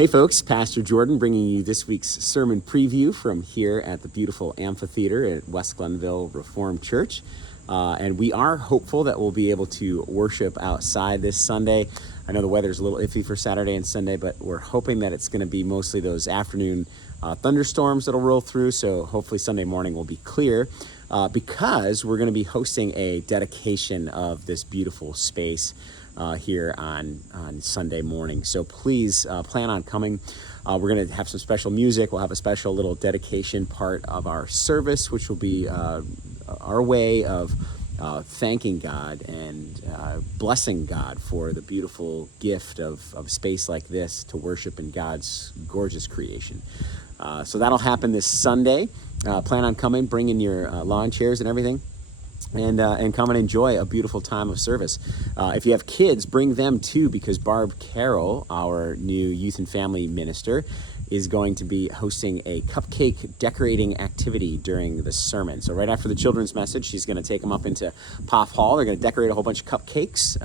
Hey folks, Pastor Jordan bringing you this week's sermon preview from here at the beautiful amphitheater at West Glenville Reformed Church. And we are hopeful that we'll be able to worship outside this Sunday. I know the weather's a little iffy for Saturday and Sunday, but we're hoping that it's going to be mostly those afternoon thunderstorms that'll roll through. So hopefully Sunday morning will be clear because we're going to be hosting a dedication of this beautiful space here on Sunday morning. So please plan on coming. We're going to have some special music. We'll have a special little dedication part of our service, which will be our way of thanking God and blessing God for the beautiful gift of space like this to worship in God's gorgeous creation. So that'll happen this Sunday. Plan on coming, bring in your lawn chairs and everything. And come and enjoy a beautiful time of service. If you have kids, bring them too, because Barb Carroll, our new youth and family minister, is going to be hosting a cupcake decorating activity during the sermon. So right after the children's message, she's going to take them up into Poff Hall. They're going to decorate a whole bunch of cupcakes.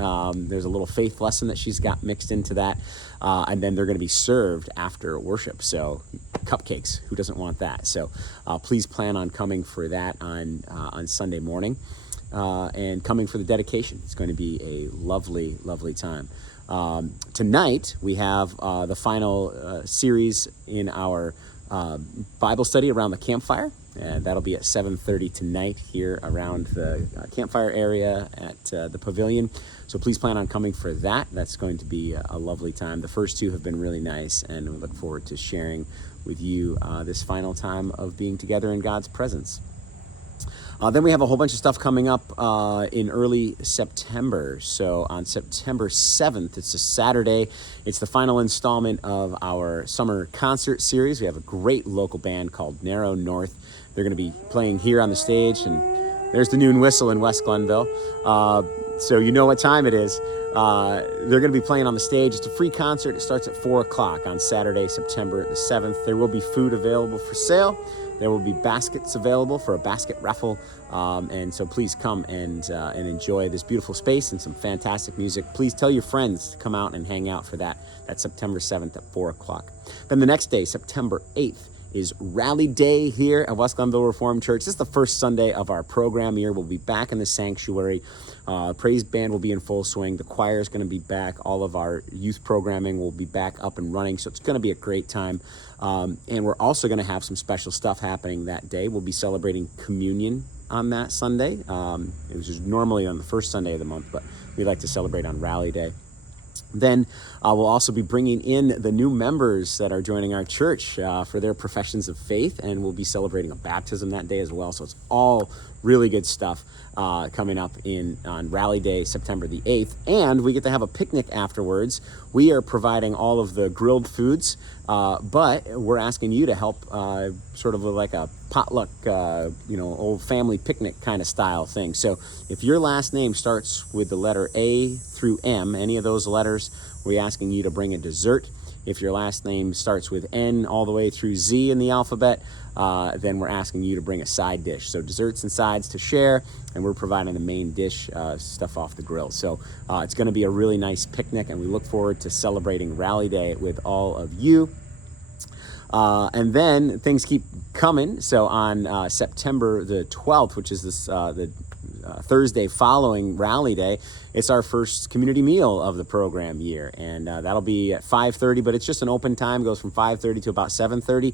There's a little faith lesson that she's got mixed into that. And then they're going to be served after worship. So cupcakes, who doesn't want that? So please plan on coming for that on Sunday morning. And coming for the dedication. It's going to be a lovely, lovely time. Tonight, we have the final series in our Bible study around the campfire. And that'll be at 7:30 tonight here around the campfire area at the pavilion. So please plan on coming for that. That's going to be a lovely time. The first two have been really nice, and we look forward to sharing with you this final time of being together in God's presence. Then we have a whole bunch of stuff coming up in early September. So on September 7th, it's a Saturday. It's the final installment of our summer concert series. We have a great local band called Narrow North. They're going to be playing here on the stage, and there's the noon whistle in West Glenville. So you know what time it is. They're going to be playing on the stage. It's a free concert. It starts at 4 o'clock on Saturday, September the 7th. There will be food available for sale. There will be baskets available for a basket raffle, and so please come and enjoy this beautiful space and some fantastic music. Please tell your friends to come out and hang out for that. That's September 7th at 4 o'clock. Then the next day, September 8th, is Rally Day here at West Glenville Reformed Church. This is the first Sunday of our program year. We'll be back in the sanctuary. Praise band will be in full swing. The choir is going to be back. All of our youth programming will be back up and running. So it's going to be a great time. And we're also going to have some special stuff happening that day. We'll be celebrating communion on that Sunday. It was normally on the first Sunday of the month, but we like to celebrate on Rally Day. Then we'll also be bringing in the new members that are joining our church for their professions of faith, and we'll be celebrating a baptism that day as well. So it's all really good stuff coming up on Rally Day, September the 8th. And we get to have a picnic afterwards. We are providing all of the grilled foods, but we're asking you to help sort of like a potluck, old family picnic kind of style thing. So if your last name starts with the letter A through M, any of those letters, we're asking you to bring a dessert. If your last name starts with N all the way through Z in the alphabet, then we're asking you to bring a side dish. So desserts and sides to share, and we're providing the main dish, stuff off the grill. So it's going to be a really nice picnic, and we look forward to celebrating Rally Day with all of you. And then things keep coming. So on September the 12th, which is this the Thursday following Rally Day, it's our first community meal of the program year, and that'll be at 5:30, but it's just an open time, goes from 5:30 to about 7:30.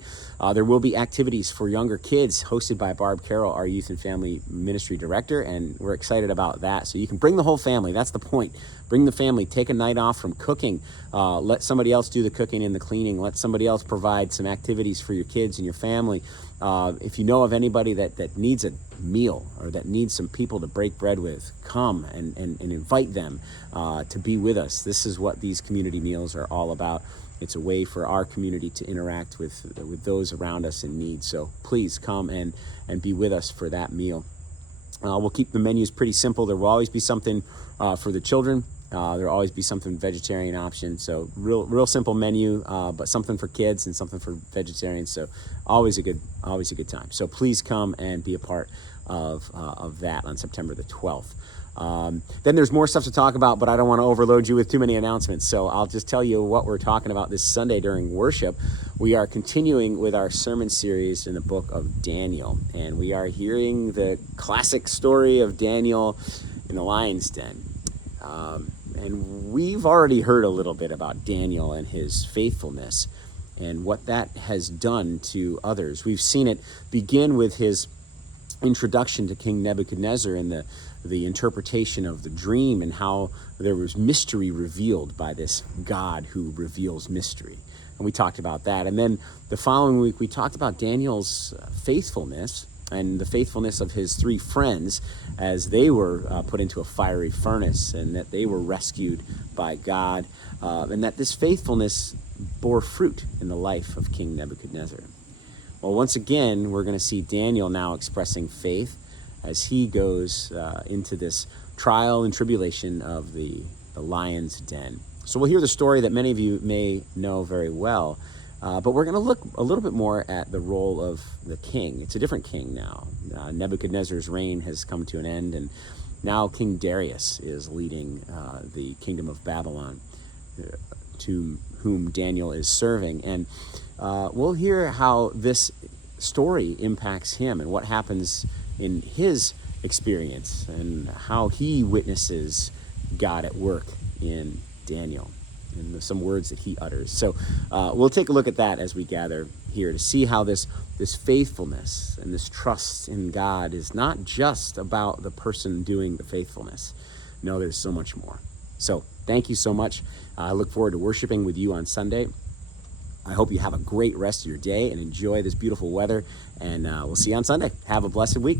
There will be activities for younger kids hosted by Barb Carroll, our youth and family ministry director, and we're excited about that. So you can bring the whole family. That's the point. Bring the family. Take a night off from cooking. Let somebody else do the cooking and the cleaning. Let somebody else provide some activities for your kids and your family. If you know of anybody that needs a meal or that needs some people to break bread with, come and invite them to be with us. This is what these community meals are all about. It's a way for our community to interact with those around us in need. So please come and be with us for that meal. We'll keep the menus pretty simple. There will always be something for the children. There'll always be something vegetarian option. So real simple menu, but something for kids and something for vegetarians. So always a good time. So please come and be a part of that on September the 12th. Then there's more stuff to talk about, but I don't want to overload you with too many announcements. So I'll just tell you what we're talking about this Sunday during worship. We are continuing with our sermon series in the book of Daniel, and we are hearing the classic story of Daniel in the lion's den. And we've already heard a little bit about Daniel and his faithfulness and what that has done to others. We've seen it begin with his introduction to King Nebuchadnezzar and the interpretation of the dream, and how there was mystery revealed by this God who reveals mystery. And we talked about that. And then the following week, we talked about Daniel's faithfulness and the faithfulness of his three friends as they were put into a fiery furnace, and that they were rescued by God, and that this faithfulness bore fruit in the life of King Nebuchadnezzar. Well, once again, we're going to see Daniel now expressing faith as he goes into this trial and tribulation of the lion's den. So we'll hear the story that many of you may know very well, but we're going to look a little bit more at the role of the king. It's a different king now. Nebuchadnezzar's reign has come to an end, and now King Darius is leading the kingdom of Babylon, to whom Daniel is serving. And we'll hear how this story impacts him and what happens in his experience and how he witnesses God at work in Daniel and some words that he utters. So we'll take a look at that as we gather here to see how this faithfulness and this trust in God is not just about the person doing the faithfulness. No, there's so much more. So thank you so much. I look forward to worshiping with you on Sunday. I hope you have a great rest of your day and enjoy this beautiful weather, and we'll see you on Sunday. Have a blessed week.